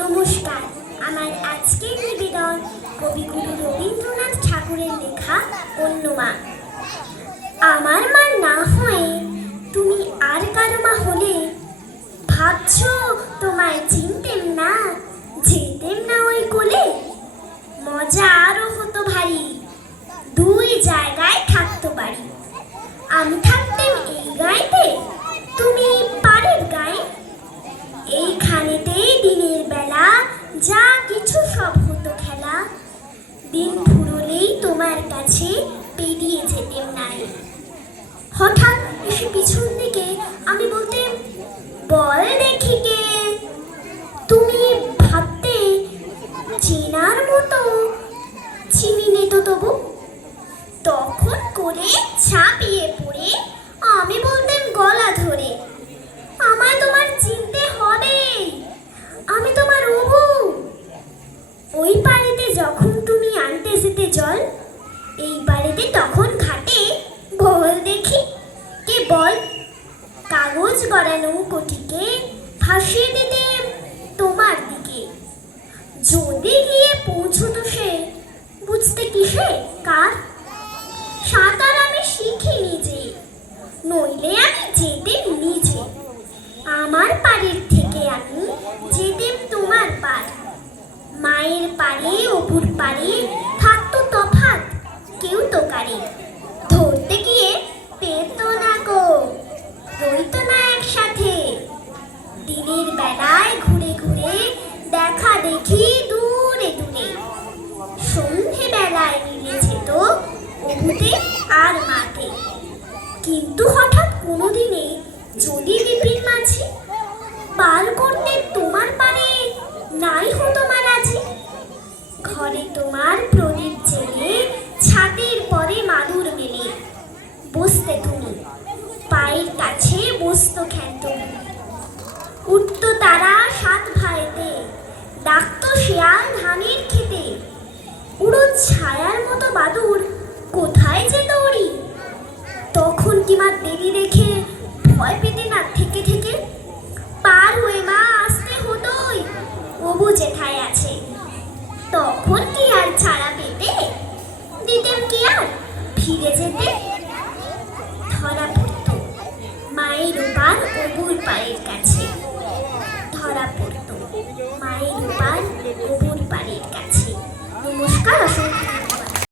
নমস্কার, আমার আজকের নিবেদন কবিগুরু রবীন্দ্রনাথ ঠাকুরের লেখা অন্যমা। আমার মা না হয়ে তুমি আর কারো মা হলে, ভাবছো তোমায় চিনতেম না, যেতেম না ওই কোলে। মজা আরো হতো ভারী, দুই জায়গায় থাকতো বাড়ি। আমি থাকতেম এই গাঁয়েতে, তুমি পাড়ের গায়ে। এইখানেতেই দিনের বেলা যা কিছু সব হতো খেলা। দিন ফুরলেই তোমার কাছে পেরিয়ে যেতেম নাই। হঠাৎ এসে পিছন দিকে আমি বলতেম, বল দেখি কে। তুমি ভাবতে চেনার মতো, চিনিনি তো তবু। তখন করে ঝাঁপিয়ে পড়ে আমি বলতেম গলা ধরে, আমায় তোমার চিনতে হবে, আমি তোমার অবু। ওই পাড়েতে যখন তুমি আনতে যেতে জল, এই বাড়িতে তখন ঘাটে বল দেখি কে বল। কাগজ গড়া নৌকোটিকে ভাসিয়ে দিতে তোমার দিকে। যদি গিয়ে পৌঁছতো সে, বুঝতে কিসে কার। সাঁতার আমি শিখিনি যে, নইলে আমি যেতেম নিজে। আমার পাড়ের থেকে আমি যেতেম তোমার পাড়। মায়ের পাড়ে অপুর পাড়ে থাকতো তফাৎ কেউ তো কারে। ধরতে গিয়ে পেত না গো, রইতো না একসাথে। দিনের বেলায় ঘুরে ঘুরে দেখা দেখি দূরে দূরে। সন্ধে বেলায় মিলে যেত অপুতে আর মাঠে। কিন্তু হঠাৎ কোনোদিনে যদি বিপিন মাঝি পার করতে তোমার পারে নাই হতো মারাঝি। ঘরে তোমার প্রদীপ জেলে ছাদের পরে মাদুর মেলে বসতে তুমি, পায়ের কাছে বসতো ক্ষেত। উঠতো তারা সাত ভাইতে, ডাকতো শেয়াল ধানের খেতে। পুরো ছায়ার মতো বাদুর কোথায় যেত ওরি। তখন কি মা দেরি রেখে ভয় পেতে না থেকে থেকে। পার হয়ে মা আসতে হতোই, অবু যেথায় আছে। তখন কি আর ছাড়া পেতে, দিতেম কি আর ফিরে যেতে। ধরা পড়তো মায়ের ওপার অবুর পায়ের কাছে।